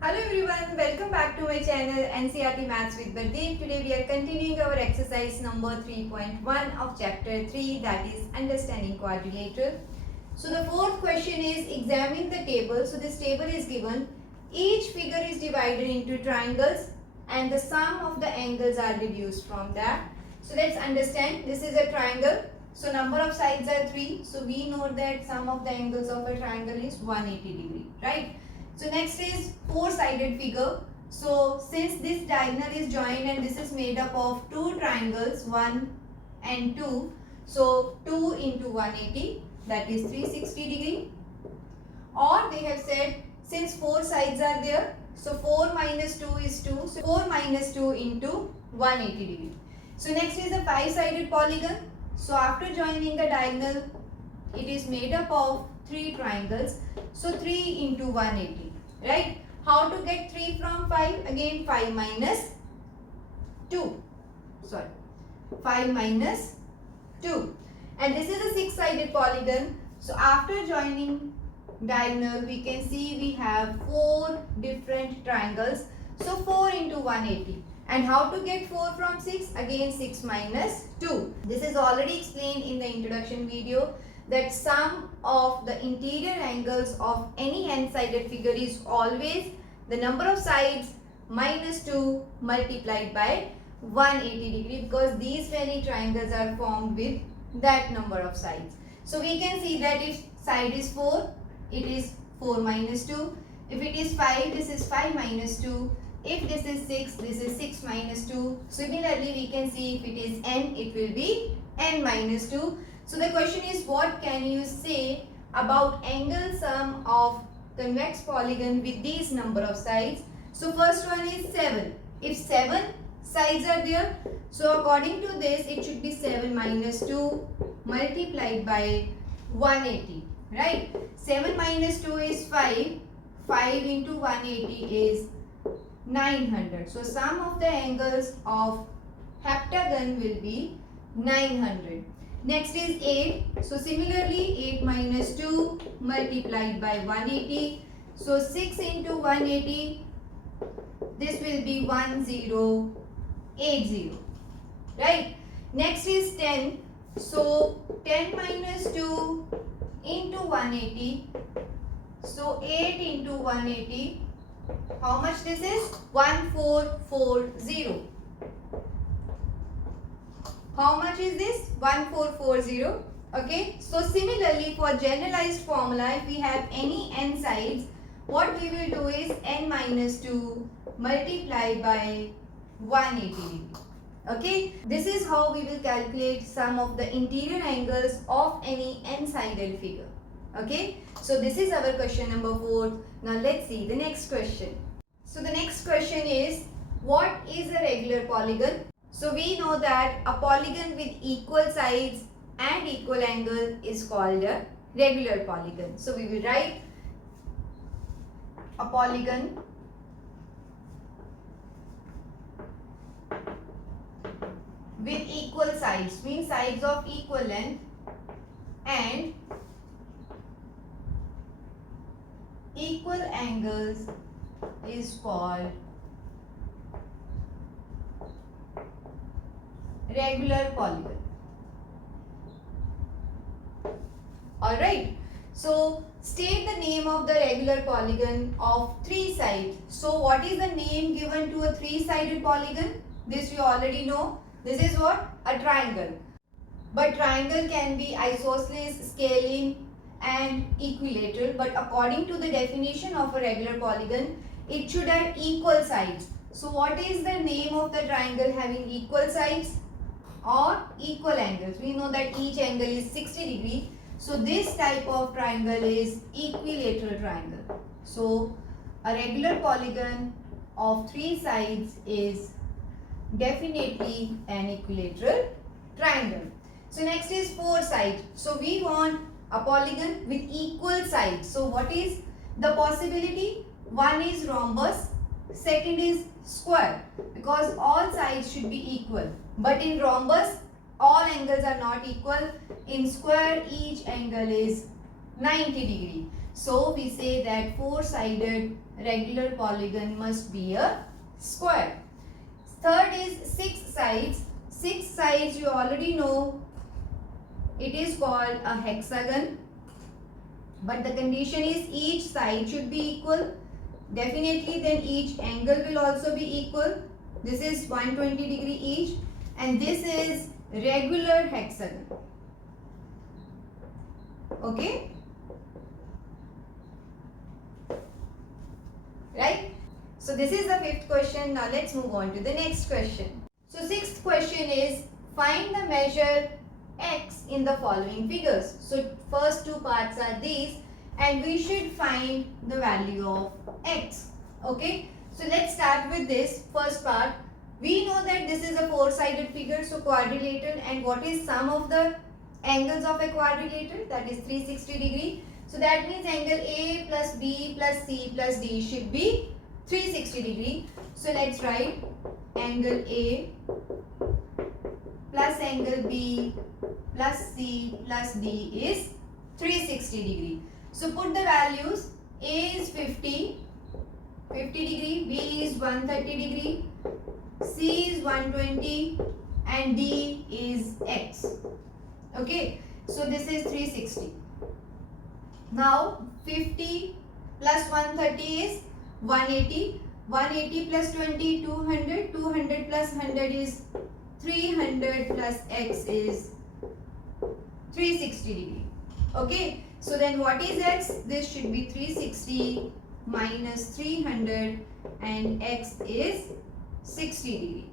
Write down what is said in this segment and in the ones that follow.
Hello everyone, welcome back to my channel NCERT Maths with Bardeep. Today we are continuing our exercise number 3.1 of chapter 3, that is understanding quadrilateral. So the fourth question is examine the table. So this table is given. Each figure is divided into triangles and the sum of the angles are deduced from that. So let's understand, this is a triangle. So number of sides are 3. So we know that sum of the angles of a triangle is 180 degree, right? So next is four-sided figure. So since this diagonal is joined and this is made up of two triangles, 1 and 2. So 2 into 180, that is 360 degree. Or they have said since four sides are there, so 4 minus 2 is 2. So 4 minus 2 into 180 degree. So next is a five-sided polygon. So after joining the diagonal, it is made up of three triangles. So 3 into 180, right? How to get 3 from 5? Again 5 minus 2. Sorry, 5 minus 2. And this is a six-sided polygon. So after joining diagonal, we can see we have four different triangles. So 4 into 180. And how to get 4 from 6? Again 6 minus 2. This is already explained in the introduction video, that sum of the interior angles of any n-sided figure is always the number of sides minus 2 multiplied by 180 degree, because these many triangles are formed with that number of sides. So we can see that if side is 4, it is 4 minus 2. If it is 5, this is 5 minus 2. If this is 6, this is 6 minus 2. Similarly, we can see if it is n, it will be n minus 2. So the question is, what can you say about angle sum of convex polygon with these number of sides? So first one is 7. If 7 sides are there, so according to this, it should be 7 minus 2 multiplied by 180, right? 7 minus 2 is 5. 5 into 180 is 900. So sum of the angles of heptagon will be 900. Next is 8. So similarly 8 minus 2 multiplied by 180. So 6 into 180, this will be 1080. Right. Next is 10. So 10 minus 2 into 180. So 8 into 180. How much this is? 1440. How much is this? 1440. Okay. So similarly, for generalized formula, if we have any n sides, what we will do is n minus 2 multiplied by 180 degree. Okay. This is how we will calculate sum of the interior angles of any n-sided figure. Okay. So this is our question number 4. Now let's see the next question. So the next question is, what is a regular polygon? So we know that a polygon with equal sides and equal angle is called a regular polygon. So we will write a polygon with equal sides, means sides of equal length, and equal angles is called regular polygon. Alright. So state the name of the regular polygon of three sides. So what is the name given to a three-sided polygon? This you already know. This is what? A triangle. But triangle can be isosceles, scalene and equilateral. But according to the definition of a regular polygon, it should have equal sides. So what is the name of the triangle having equal sides or equal angles? We know that each angle is 60 degree. So this type of triangle is equilateral triangle. So a regular polygon of three sides is definitely an equilateral triangle. So next is four sides. So we want a polygon with equal sides. So what is the possibility? One is rhombus, second is square, because all sides should be equal. But in rhombus, all angles are not equal. In square, each angle is 90 degree. So we say that four-sided regular polygon must be a square. Third is six sides. Six sides you already know it is called a hexagon. But the condition is each side should be equal. Definitely then each angle will also be equal. This is 120 degree each and this is regular hexagon. Okay? Right? So this is the fifth question. Now let's move on to the next question. So sixth question is find the measure x in the following figures. So first two parts are these and we should find the value of x. Okay? So let's start with this first part. We know that this is a four-sided figure, so quadrilateral, and what is sum of the angles of a quadrilateral? That is 360 degree. So that means angle A plus B plus C plus D should be 360 degree. So let's write angle A plus angle B plus C plus D is 360 degree. So put the values. A is 50 degree, B is 130 degree, C is 120 and D is X. Okay, so this is 360. Now 50 plus 130 is 180. 180 plus 20, 200. 200 plus 100 is 300 plus X is 360 degree. Okay, so then what is X? This should be 360 minus 300 and X is 60 degree.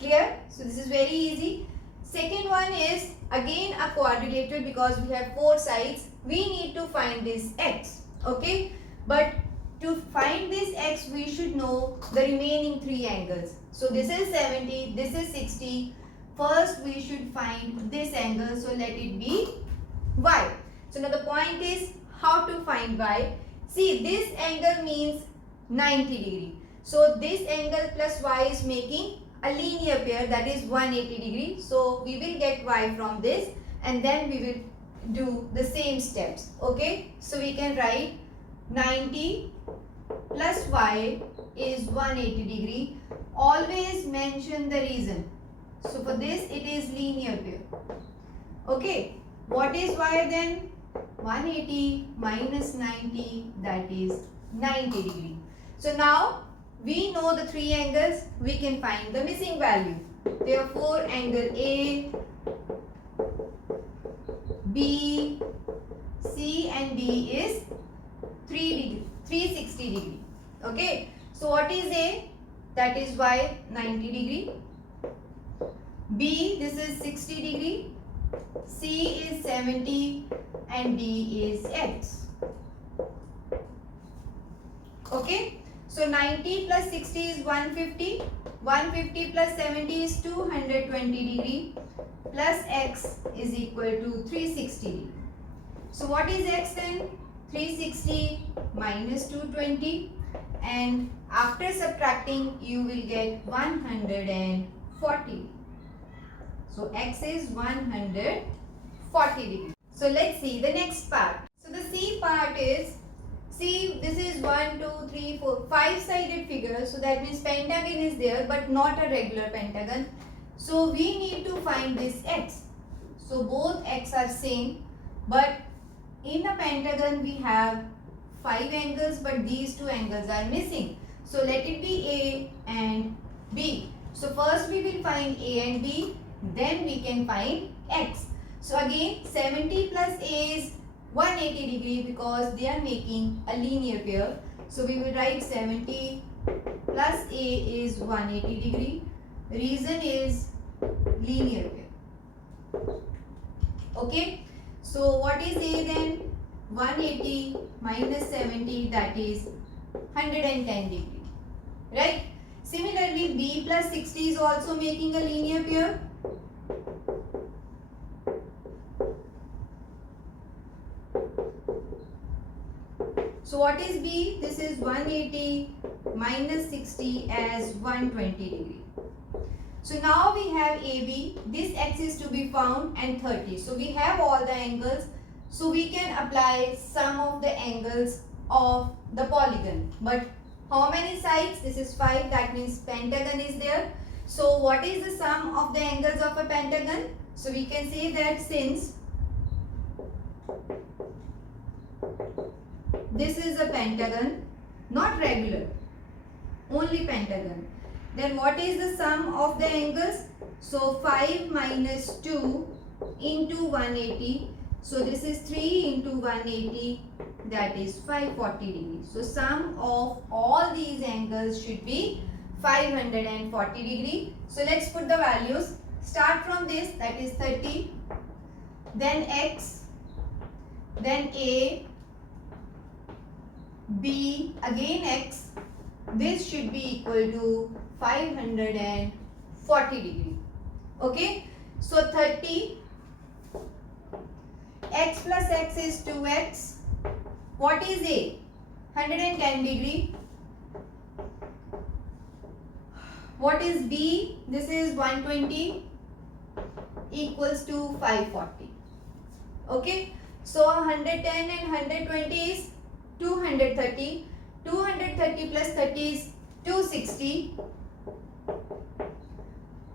Clear? So this is very easy. Second one is again a quadrilateral because we have four sides. We need to find this X. Okay, but to find this X we should know the remaining three angles. So this is 70, this is 60. First we should find this angle, so let it be Y. So now the point is how to find Y. See, this angle means 90 degree. So this angle plus Y is making a linear pair, that is 180 degree. So we will get Y from this and then we will do the same steps. Okay, so we can write 90 plus Y is 180 degree. Always mention the reason. So for this it is linear pair. Okay, what is Y then? 180 minus 90, that is 90 degree. So now we know the three angles, we can find the missing value. Therefore angle A, B, C and D is 360 degree. Okay, so what is A? That is Y, 90 degree. B, this is 60 degree. C is 70 and D is X. Okay, so 90 plus 60 is 150. 150 plus 70 is 220 degree plus X is equal to 360 degree. So what is X then? 360 minus 220 and after subtracting you will get 140. So X is 140 degree. So let's see the next part. So the C part is, see this is 1, 2, 3, 4, 5-sided figure. So that means pentagon is there but not a regular pentagon. So we need to find this X. So both X are same but in a pentagon we have 5 angles but these two angles are missing. So let it be A and B. So first we will find A and B, then we can find X. So again 70 plus A is 180 degree because they are making a linear pair. So we will write 70 plus A is 180 degree. Reason is linear pair. Okay. So what is A then? 180 minus 70, that is 110 degree. Right? Similarly B plus 60 is also making a linear pair. So what is B? This is 180 minus 60 as 120 degree. So now we have AB, this X is to be found and 30. So we have all the angles. So we can apply sum of the angles of the polygon. But how many sides? This is 5. That means pentagon is there. So what is the sum of the angles of a pentagon? So we can say that since this is a pentagon, not regular, only pentagon, then what is the sum of the angles? So 5 minus 2 into 180. So this is 3 into 180, that is 540 degrees. So sum of all these angles should be 540 degree. So let's put the values. Start from this, that is 30, then x, then a, b, again x. This should be equal to 540 degree. Okay, so 30, x plus x is 2x. What is a? 110 degree. What is b? This is 120 equals to 540. Okay, so 110 and 120 is 230. 230 plus 30 is 260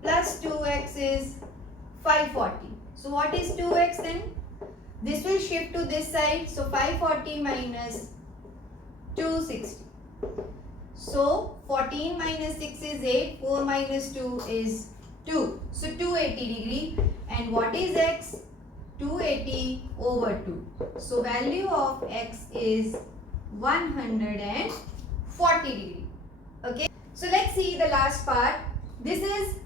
plus 2x is 540. So what is 2x then? This will shift to this side. So 540 minus 260. So 14 minus 6 is 8. 4 minus 2 is 2. So 280 degree. And what is x? 280 over 2. So value of x is 140 degree. Okay. So let's see the last part. This is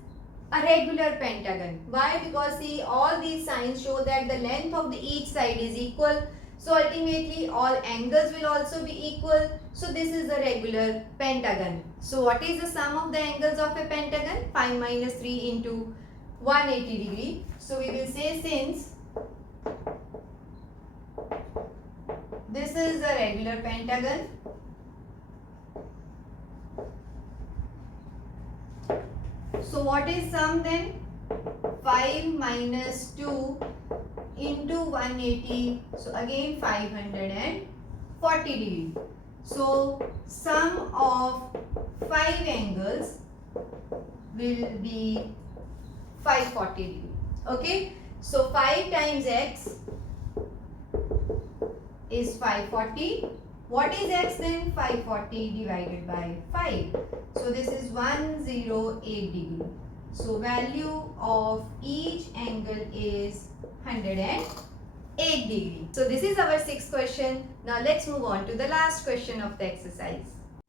a regular pentagon. Why? Because see, all these signs show that the length of each side is equal. So ultimately all angles will also be equal. So this is a regular pentagon. So what is the sum of the angles of a pentagon? 5 minus 3 into 180 degree. So we will say since this is a regular pentagon, so what is sum then? 5 minus 2 into 180. So again 540 degree. So sum of 5 angles will be 540 degree. Okay. So 5 times x is 540. What is x then? 540 divided by 5. So this is 108 degree. So value of each angle is 108 degree. So this is our 6th question. Now let's move on to the last question of the exercise.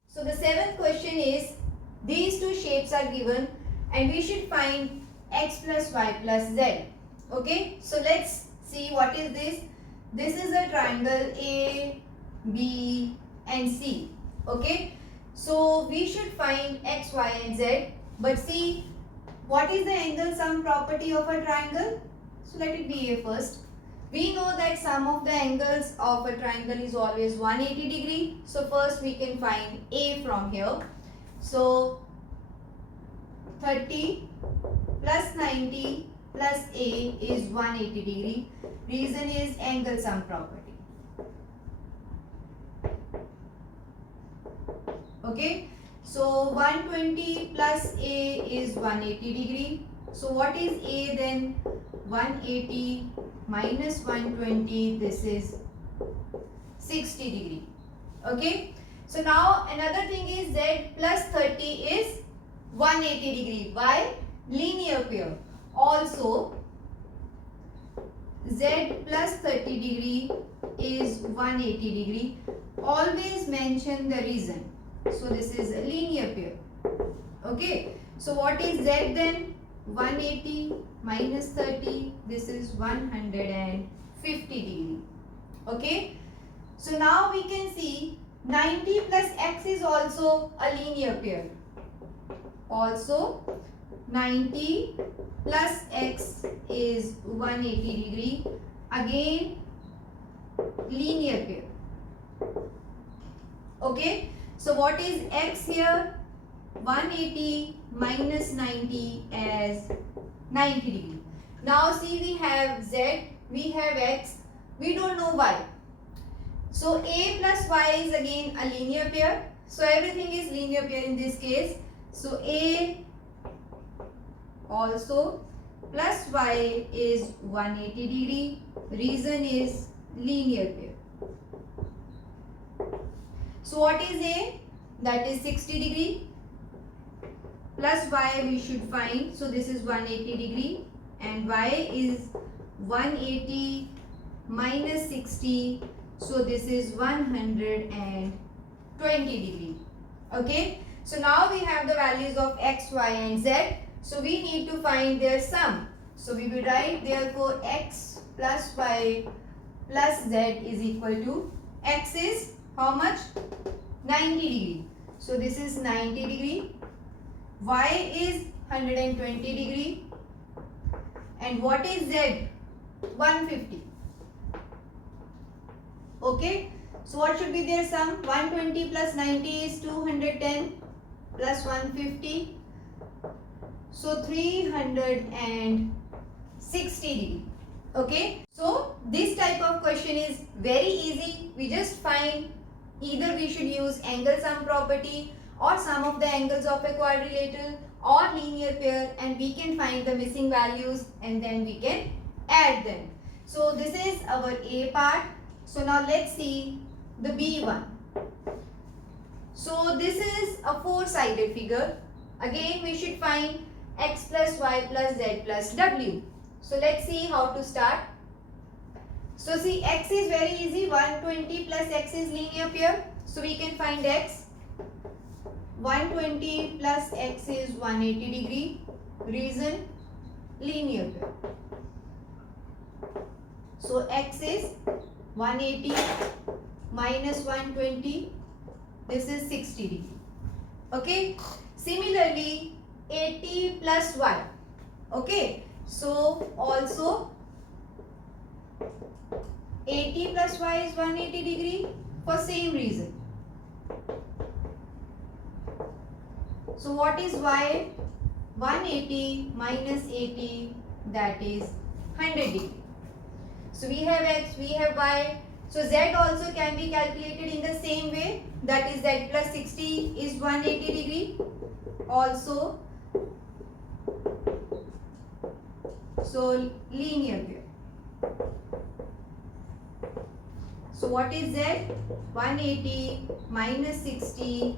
So the 7th question is, these two shapes are given and we should find x plus y plus z. Okay, so let's see what is this. This is a triangle A, B and C. Okay, so we should find x, y and z. But see, what is the angle sum property of a triangle? So let it be A first. We know that sum of the angles of a triangle is always 180 degree. So first we can find A from here. So 30 plus 90 plus A is 180 degree. Reason is angle sum property. Okay. So 120 plus A is 180 degree. So what is A then? 180 minus 120, this is 60 degree. Okay. So now another thing is Z plus 30 is 180 degree. Why? Linear pair. Also Z plus 30 degree is 180 degree. Always mention the reason. So this is a linear pair. Okay. So what is Z then? 180 minus 30, this is 150 degree. Okay. So now we can see 90 plus x is also a linear pair. Also 90 plus x is 180 degree. Again linear pair. Okay. So what is x here? 180 minus 90 as 90 degree. Now see, we have z, we have x. we don't know y. So a plus y is again a linear pair. So everything is linear pair in this case. So a also plus y is 180 degree. Reason is linear pair. So what is a? That is 60 degree. Plus y we should find. So this is 180 degree. And y is 180 minus 60. So this is 120 degree. Okay. So now we have the values of x, y and z. So we need to find their sum. So we will write therefore x plus y plus z is equal to, x is how much? 90 degree. So this is 90 degree. Y is 120 degree. And what is z? 150. Okay. So what should be their sum? 120 plus 90 is 210 plus 150. So 360 degree. Okay. So this type of question is very easy. We just find, either we should use angle sum property or sum of the angles of a quadrilateral or linear pair, and we can find the missing values and then we can add them. So this is our A part. So now let's see the B one. So this is a four-sided figure. Again we should find x plus y plus z plus w. So let's see how to start. So see, x is very easy. 120 plus x is linear pair. So we can find x. 120 plus x is 180 degree. Reason, linear pair. So x is 180 minus 120. This is 60 degree. Okay. Similarly, 80 plus y. Okay. So also 80 plus y is 180 degree for same reason. So what is y? 180 minus 80, that is 100 degree. So we have x, we have y. So z also can be calculated in the same way. That is z plus 60 is 180 degree. Also, so linear pair. So what is z? 180 minus 60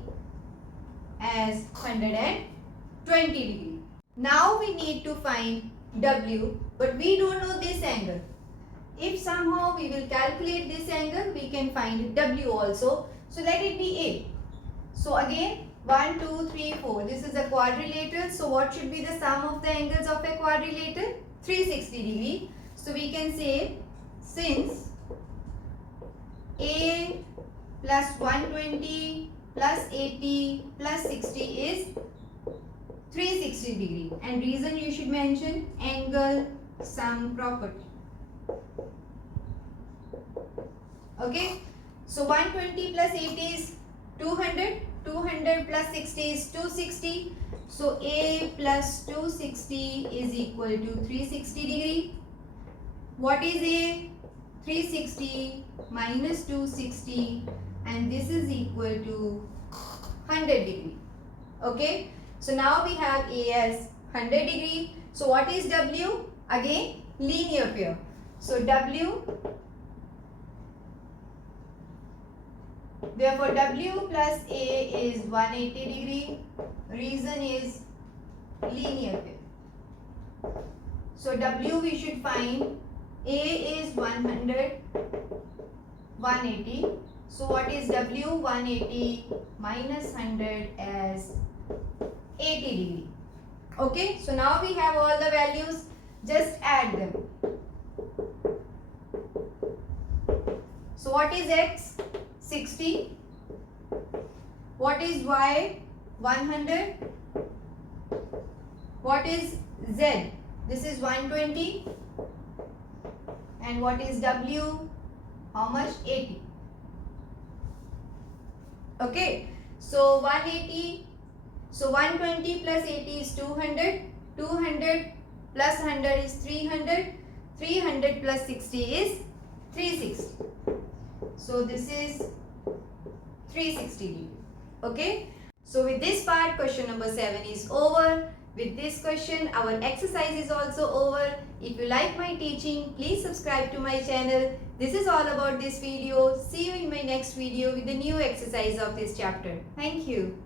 as 120 degree. Now we need to find w, but we don't know this angle. If somehow we will calculate this angle, we can find w also. So let it be a. So again 1, 2, 3, 4. This is a quadrilateral. So what should be the sum of the angles of a quadrilateral? 360 degree. So we can say, since a plus 120 plus 80 plus 60 is 360 degree. And reason you should mention angle sum property. Okay. So 120 plus 80 is 200. 200 plus 60 is 260. So A plus 260 is equal to 360 degree. What is A? 360 minus 260, and this is equal to 100 degree. Okay. So now we have A as 100 degree. So what is W? Again linear pair. So W, therefore W plus A is 180 degree. Reason is linear pair. So W we should find. A is 100, 180. So what is W? 180 minus 100 as 80 degree. Okay. So now we have all the values. Just add them. So what is x? 60. What is y? 100. What is z? This is 120. And what is w? How much? 80. Okay. So 180. So 120 plus 80 is 200. 200 plus 100 is 300. 300 plus 60 is 360. So this is 360 degree. Okay. So with this part, question number 7 is over. With this question, our exercise is also over. If you like my teaching, please subscribe to my channel. This is all about this video. See you in my next video with the new exercise of this chapter. Thank you.